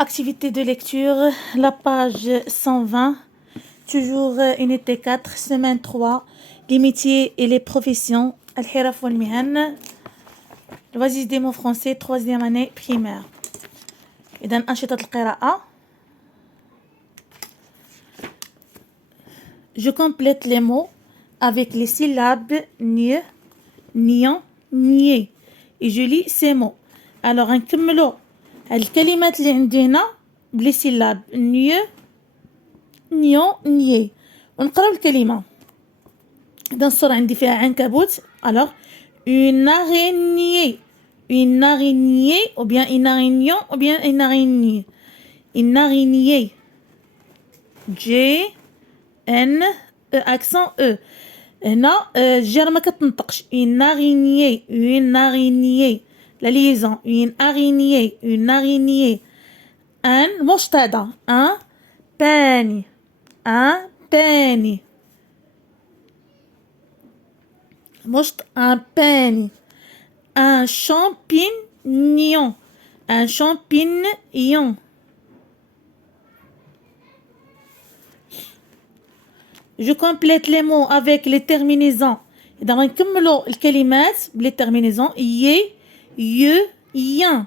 Activité de lecture, la page 120, toujours unité 4, semaine 3, les métiers et les professions, Al-Hiraf wal-Mihan, l'oasis des mots français, 3e année primaire. إذن أنشطة القراءة. Je complète les mots avec les syllabes nye, nian, nié. Et je lis ces mots. Alors نكملوا الكلمات اللي عندي هنا بلي سيلاب ني نيون نيي ونقراو الكلمة. إذا الصورة عندي فيها عنكبوت. Alors une araignée, une araignée ou bien une araignée ou bien une araignée. Une araignée. J N E accent E. هنا الجر ما كتنطقش. Une araignée, une araignée. La liaison, une araignée, une araignée. Un مشطدة, un peigne, un peigne. مشط, un peigne. Un champignon, un champignon. Je complète les mots avec les terminaisons. إذا غنكملوا الكلمات بلي terminaisons ي ي ين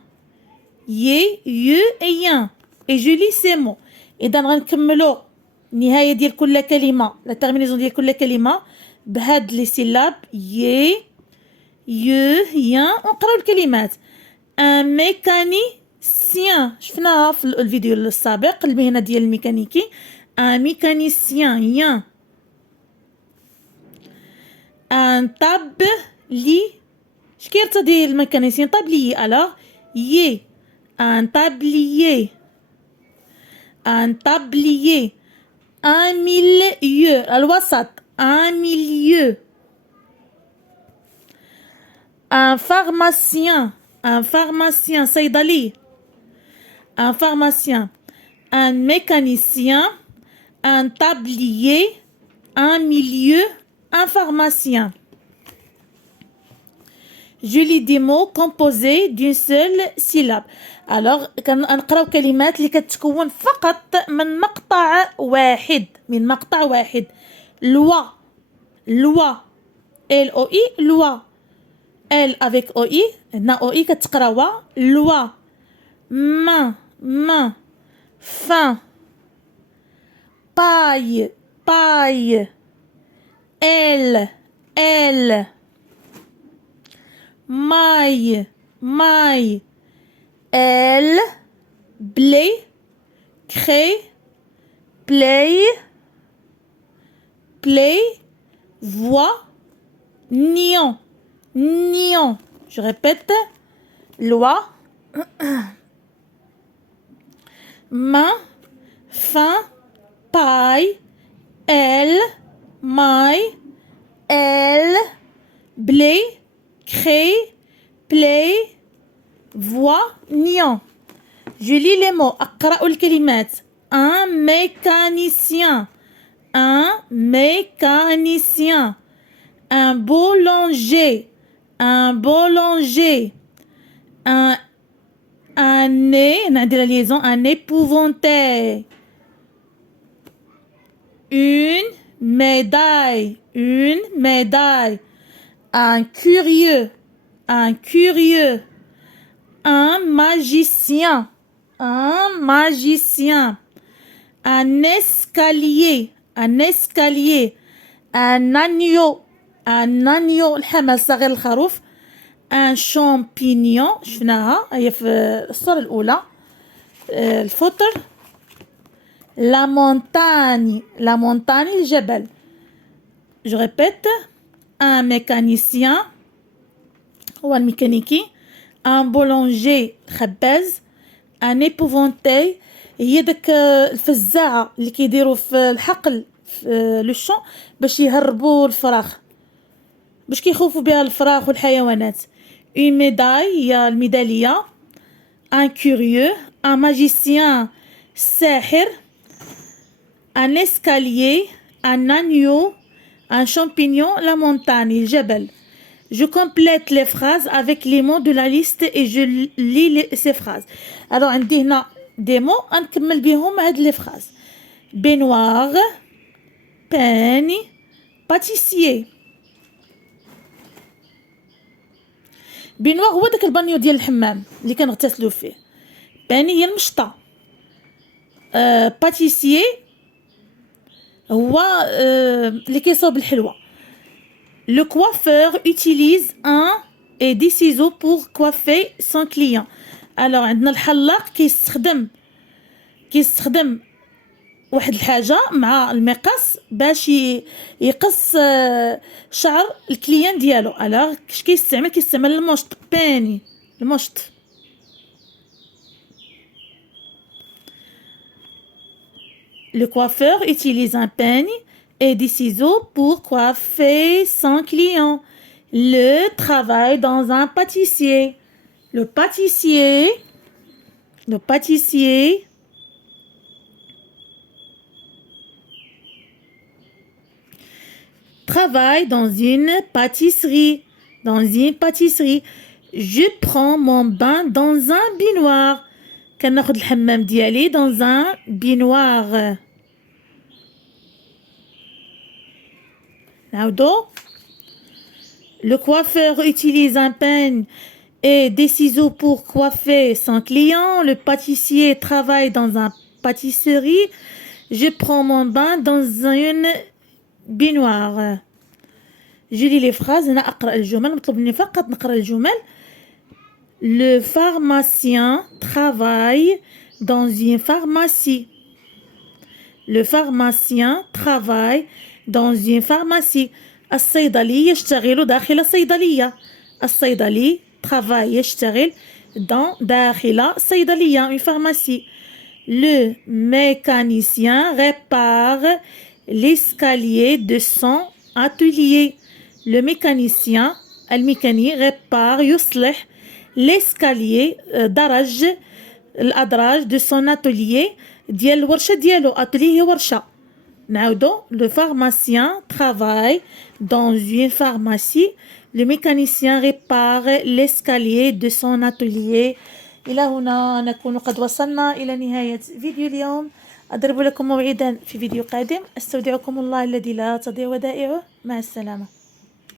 ي ي ين. Et je lis ces mots. إذا غنكملوا النهاية ديال كل كلمة لا terminaison ديال كل كلمة بهاد لي سيلاب ي ي ين ونقراو الكلمات. ان ميكانيسيان شفناها في الفيديو السابق المهنة ديال الميكانيكي. ان ميكانيسيان ين. un tablier. شكي يرتضي الميكانيسيان tablier. alors y un tablier, un tablier. un milieu الوسط un milieu. un pharmacien, un pharmacien صيدلي. un pharmacien. un mécanicien, un tablier, un milieu, un pharmacien. Je lis des mots composés d'une seule syllabe. Alors كنقراو كلمات اللي كتكون فقط من مقطع واحد. من مقطع واحد. loi, loi. L O I loi. L avec O I. هنا O I كتقراوها loi. main, main. fin. paille, paille. elle, elle. maille, maille. elle, blé, craie, play, play, voix, nion, nion. Je répète, loi, main, fin, paille, elle, maille, elle, blé, craie, play, voix, nion. Je lis les mots. أقرأ الكلمات. un mécanicien, un mécanicien. un boulanger, un boulanger. un nez, on a dit la liaison, un épouvantail. une médaille, une médaille. un curieux, un curieux. un magicien, un magicien. un escalier, un escalier. un agneau, un agneau الحمل صغير الخروف. un champignon شفناها هي في الصورة الأولى الفطر. la montagne, la montagne الجبل. je répète, un mécanicien هو الميكانيكي. un boulanger خباز. un épouvantail هي داك الفزاعة اللي كيديروا في الحقل في لو شون باش يهربوا الفراخ باش كيخوفوا بها الفراخ والحيوانات. une médaille هي الميدالية. un curieux, un magicien ساحر. un escalier, un agneau, un champignon, la montagne الجبل. Je complète les phrases avec les mots de la liste et je lis ces phrases. Alors عندي هنا دي مو غنكمل بهم هاد لي فراز. بينوار، باني، باتيسيي. بينوار هو داك البانيو ديال الحمام اللي كنغتسلو فيه. باني هي المشطه. باتيسيي هو اللي كيصوب الحلوى. Le coiffeur utilise un et des ciseaux pour coiffer son client. Alors عندنا الحلاق كيستخدم واحد الحاجه مع المقص باش يقص شعر الكليان ديالو. الوغ كيستعمل المشط. باني المشط. Le coiffeur utilise un peigne et des ciseaux pour coiffer son client. Le travail dans un pâtissier. Le pâtissier travaille dans une pâtisserie. Je prends mon bain dans un baignoire. كناخد الحمام ديالي dans un baignoire. نعاودو. Le coiffeur utilise un peigne et des ciseaux pour coiffer son client. Le pâtissier travaille dans une pâtisserie. Je prends mon bain dans une baignoire. Je lis les phrases. أنا أقرأ الجمل. مطلوب مني فقط نقرأ الجمل. Le pharmacien travaille dans une pharmacie. Le pharmacien travaille dans une pharmacie. الصيدلي يشتغل داخل صيدلية. الصيدلي travaille يشتغل داخل صيدلية une pharmacie. Le mécanicien répare l'escalier de son atelier. Le mécanicien الميكاني répare يصلح l'escalier الأدراج de son atelier ديال الورشة ديالو. atelier هي ورشة. نعاودو. Le pharmacien travaille dans une pharmacie. Le mécanicien répare l'escalier de son atelier. إلى هنا نكون قد وصلنا إلى نهاية فيديو اليوم. أضرب لكم موعدا في فيديو قادم. أستودعكم الله الذي لا تضيع ودائعه. مع السلامة.